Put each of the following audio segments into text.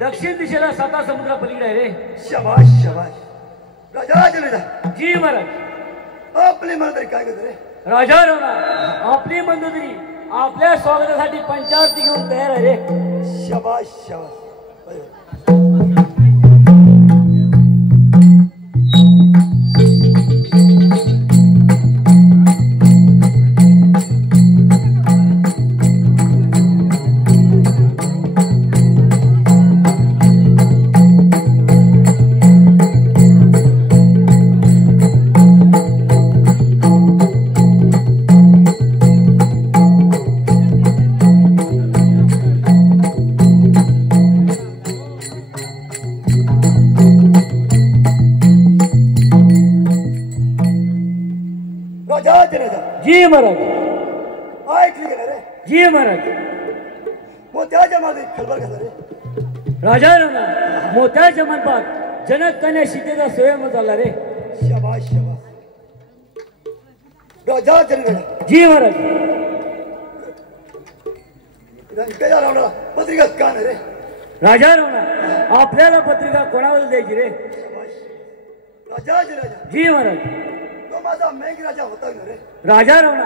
दक्षिण दिशेला साता समुद्रा पलीकडे आहे रे. शाबाश शाबाश. राजा जनता जी महाराज. आपली मंडळी काय करते रे? राजा राणा आपली मंडळी आपल्या स्वागतासाठी पंचारती घेऊन तयार आहे रे. शाबाश शाबाश. जी महाराज. ऐकली गेलं रे. जी महाराज. मोत्याच्या मागे खलबल घाला रे. राजा राणा मोत्याच्या मंडपात जनक कन्या सीतेचा स्वयंवर झाला रे. शाबाश शाबाश. राजा जनता जी महाराज. रंकेच्या रावणाला पत्रिका का नाही रे? राजा राणा आपल्याला पत्रिका कोणावर द्यायची रे? राजा जनता जी महाराज. माझा मेघराजा होता रे. राजा राणा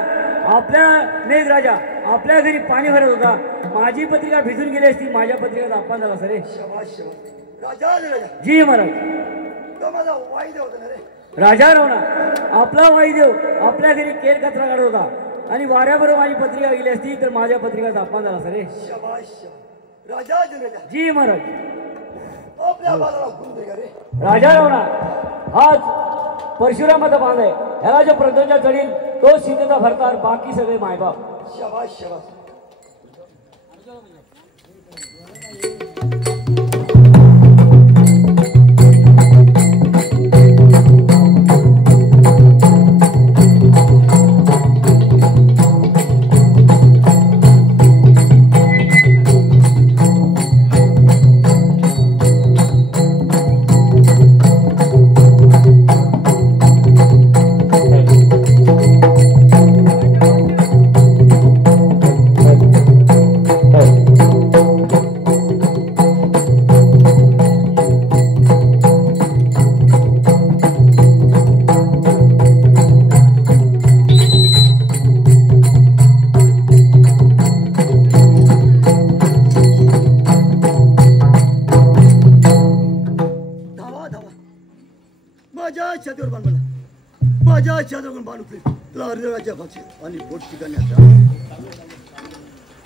आपल्या मेघराजा आपल्या घरी पाणी भरत होता. माझी पत्रिका भिजून गेली असती. माझ्या पत्रिकेचा अपमान झाला सर रे. शाबाश शाबाश. राजा जी महाराज. तो माझा वाईदेव होता रे. राजा राणा आपला वाईदेव आपल्या घरी केर कचरा काढत होता आणि वाऱ्याबरोबर माझी पत्रिका गेली असती तर माझ्या पत्रिकेचा अपमान झाला सर रे. शाबाश. राजा जी महाराज. आपल्या बाजारात गुण दे रे. राजा राणा आज परशुरामाचा बांध आहे. ह्याला जो प्रज्वलच्या चढील तो सीतेचा भरतार बाकी सगळे मायबाप. शाबाश शाबाश.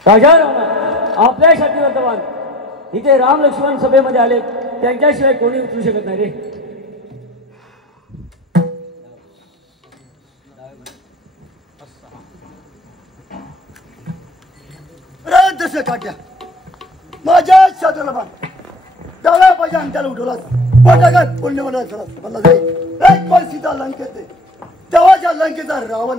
राजा आपल्या छातीवर वर्तमान इथे राम लक्ष्मण सभेमध्ये आले. त्यांच्याशिवाय कोणी उतरू शकत नाही रे. कसं काट्या माझ्या शास्त्राला बाण डाव्या पाहिजे अंगाला उठवलास पोटागात पुण्य मला म्हणला जाईल एक पण सीता लंकेत देवाच्या लंकेचा रावण